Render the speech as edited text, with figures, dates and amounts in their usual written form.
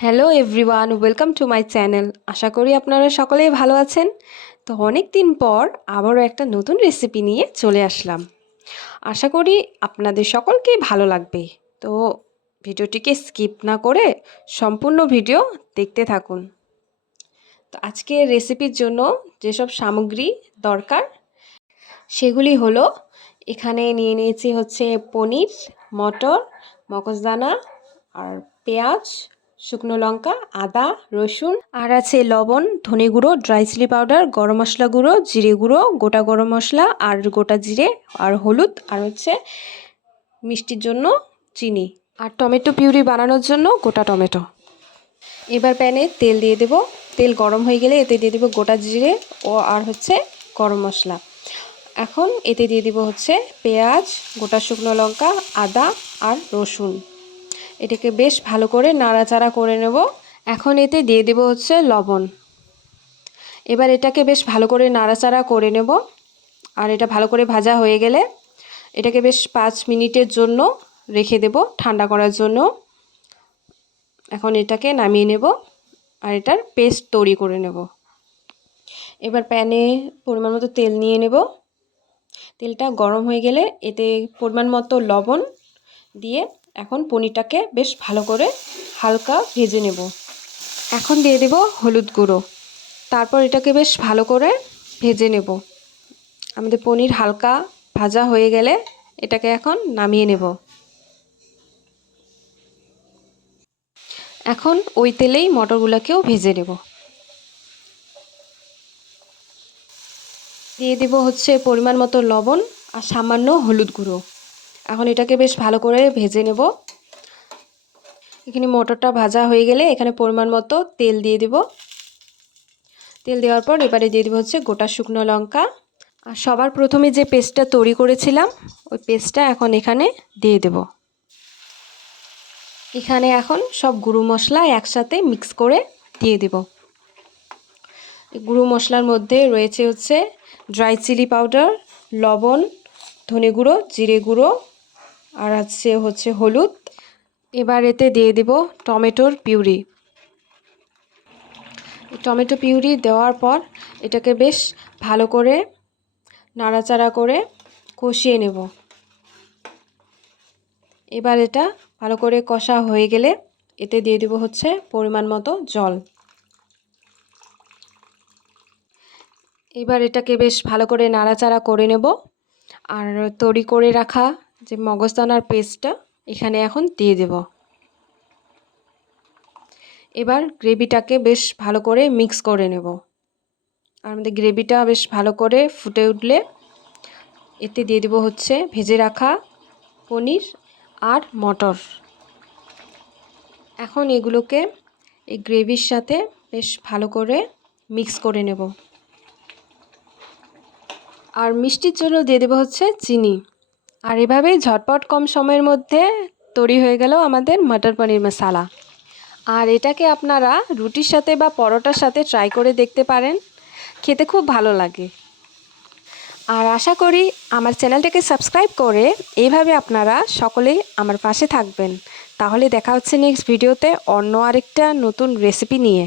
Hello everyone, welcome to my channel. আশা করি আপনারা সকলেই ভালো আছেন। তো অনেক দিন পর আবারও একটা নতুন রেসিপি নিয়ে চলে আসলাম। আশা করি আপনাদের সকলকেই ভালো লাগবে। তো ভিডিওটিকে স্কিপ না করে সম্পূর্ণ ভিডিও দেখতে থাকুন। তো আজকের রেসিপির জন্য যেসব সামগ্রী দরকার সেগুলি হলো, এখানে নিয়ে নিয়েছি হচ্ছে পনির, মটর, মগজদানা আর পেঁয়াজ, শুকনো লঙ্কা, আদা, রসুন, আর আছে লবণ, ধনে গুঁড়ো, ড্রাই চিলি পাউডার, গরম মশলা গুঁড়ো, জিরে গুঁড়ো, গোটা গরম মশলা আর গোটা জিরে, আর হলুদ, আর হচ্ছে মিষ্টির জন্য চিনি, আর টমেটো পিউরি বানানোর জন্য গোটা টমেটো। এবার প্যানে তেল দিয়ে দেব। তেল গরম হয়ে গেলে এতে দিয়ে দেবো গোটা জিরে আর হচ্ছে গরম মশলা। এখন এতে দিয়ে দিব হচ্ছে পেঁয়াজ, গোটা শুকনো লঙ্কা, আদা আর রসুন। এটাকে বেশ ভালো করে নাড়াচাড়া করে নেব। এখন এতে দিয়ে দেব হচ্ছে লবণ। এবার এটাকে বেশ ভালো করে নাড়াচাড়া করে নেব। আর এটা ভালো করে ভাজা হয়ে গেলে এটাকে বেশ 5 মিনিটের জন্য রেখে দেব ঠান্ডা করার জন্য। এখন এটাকে নামিয়ে নেব আর এটার পেস্ট তৈরি করে নেব। এবার প্যানে পরিমাণ মতো তেল নিয়ে নেব। তেলটা গরম হয়ে গেলে এতে পরিমাণ মতো লবণ দিয়ে এখন পনিরটাকে বেশ ভালো করে হালকা ভেজে নেব। এখন দিয়ে দেব হলুদ গুঁড়ো। তারপর এটাকে বেশ ভালো করে ভেজে নেব। আমাদের পনির হালকা ভাজা হয়ে গেলে এটাকে এখন নামিয়ে নেব। এখন ওই তেলেই মটরগুলোকেও ভেজে নেব। দিয়ে দেব হচ্ছে পরিমাণ মতো লবণ আর সামান্য হলুদ গুঁড়ো। এখন এটাকে বেশ ভালো করে ভেজে নেব। এখানে মটরটা ভাজা হয়ে গেলে এখানে পরিমাণ মতো তেল দিয়ে দেব। তেল দেওয়ার পর এবারে দিয়ে দেবো হচ্ছে গোটা শুকনো লঙ্কা। আর সবার প্রথমে যে পেস্টটা তৈরি করেছিলাম ওই পেস্টটা এখন এখানে দিয়ে দেব। এখানে এখন সব গুঁড়ো মশলা একসাথে মিক্স করে দিয়ে দেব। গুঁড়ো মশলার মধ্যে রয়েছে হচ্ছে ড্রাই চিলি পাউডার, লবণ, ধনে গুঁড়ো, জিরে গুঁড়ো আর আছে হচ্ছে হলুদ। এবার এতে দিয়ে দেব টমেটোর পিউরি। টমেটো পিউরি দেওয়ার পর এটাকে বেশ ভালো করে নাড়াচাড়া করে কষিয়ে নেব। এবার এটা ভালো করে কষা হয়ে গেলে এতে দিয়ে দেব হচ্ছে পরিমাণ মতো জল। এবার এটাকে বেশ ভালো করে নাড়াচাড়া করে নেব। আর তৈরি করে রাখা যে মগজদানার পেস্টটা এখানে এখন দিয়ে দেব। এবার গ্রেভিটাকে বেশ ভালো করে মিক্স করে নেব। আর আমাদের গ্রেভিটা বেশ ভালো করে ফুটে উঠলে এতে দিয়ে দেব হচ্ছে ভেজে রাখা পনির আর মটর। এখন এগুলোকে এই গ্রেভির সাথে বেশ ভালো করে মিক্স করে নেব। আর মিষ্টির জন্য দিয়ে দেবো হচ্ছে চিনি। আর এভাবেই ঝটপট কম সময়ের মধ্যে তৈরি হয়ে গেল আমাদের মটর পনির মশালা। আর এটাকে আপনারা রুটির সাথে বা পরোটার সাথে ট্রাই করে দেখতে পারেন, খেতে খুব ভালো লাগে। আর আশা করি আমার চ্যানেলটাকে সাবস্ক্রাইব করে এইভাবে আপনারা সকলেই আমার পাশে থাকবেন। তাহলে দেখা হচ্ছে নেক্সট ভিডিওতে অন্য আরেকটা নতুন রেসিপি নিয়ে।